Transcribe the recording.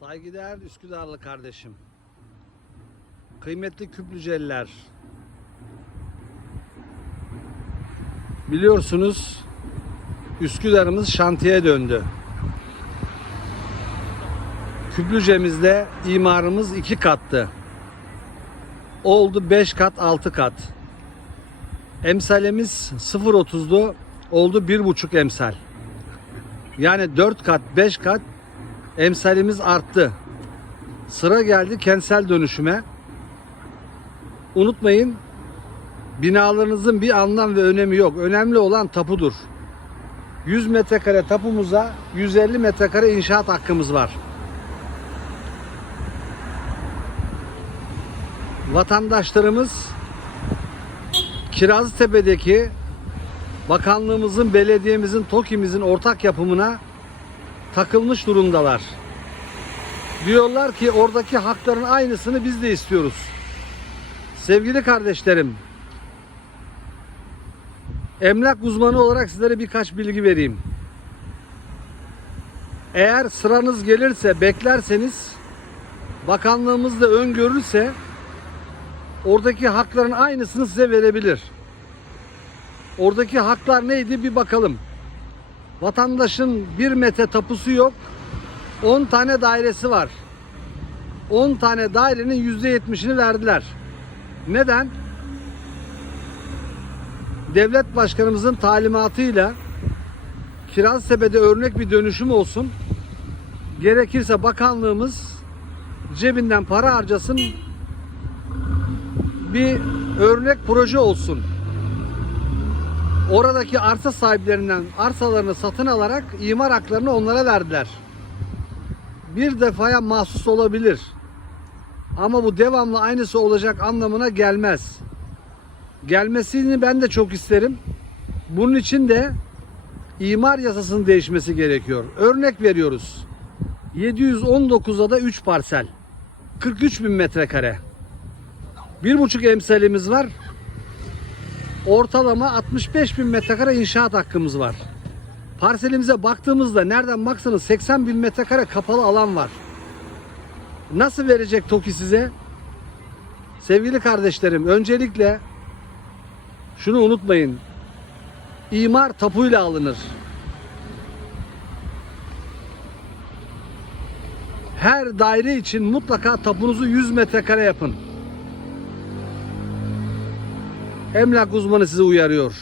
Saygıdeğer Üsküdarlı kardeşim. Kıymetli Küplüceliler. Biliyorsunuz Üsküdar'ımız şantiye döndü. Küplücemizde imarımız iki kattı. Oldu 5 kat 6 kat. Emsalemiz 0.30'du oldu 1.5 emsal. Yani 4 kat 5 kat emsalimiz arttı. Sıra geldi kentsel dönüşüme. Unutmayın binalarınızın bir anlam ve önemi yok. Önemli olan tapudur. 100 metrekare tapumuza 150 metrekare inşaat hakkımız var. Vatandaşlarımız Kirazlıtepe'deki bakanlığımızın, belediyemizin, TOKİ'mizin ortak yapımına takılmış durumdalar. Diyorlar ki oradaki hakların aynısını biz de istiyoruz. Sevgili kardeşlerim, emlak uzmanı olarak sizlere birkaç bilgi vereyim. Eğer sıranız gelirse, beklerseniz, bakanlığımız da öngörürse oradaki hakların aynısını size verebilir. Oradaki haklar neydi bir bakalım. Vatandaşın bir metre tapusu yok. 10 tane dairesi var. 10 tane dairenin %70'ini verdiler. Neden? Devlet başkanımızın talimatıyla Kiraztepe'de örnek bir dönüşüm olsun. Gerekirse bakanlığımız cebinden para harcasın. Bir örnek proje olsun oradaki arsa sahiplerinden arsalarını satın alarak imar haklarını onlara verdiler. Bir defaya mahsus olabilir. Ama bu devamlı aynısı olacak anlamına gelmez. Gelmesini ben de çok isterim. Bunun için de imar yasasının değişmesi gerekiyor. Örnek veriyoruz. 719'a da 3 parsel. 43 bin metrekare. Bir buçuk emsalimiz var ortalama 65 bin metrekare inşaat hakkımız var. Parselimize baktığımızda nereden baksanız 80 bin metrekare kapalı alan var. Nasıl verecek TOKİ size? Sevgili kardeşlerim öncelikle şunu unutmayın. İmar tapuyla alınır. Her daire için mutlaka tapunuzu 100 metrekare yapın. Emlak uzmanı sizi uyarıyor.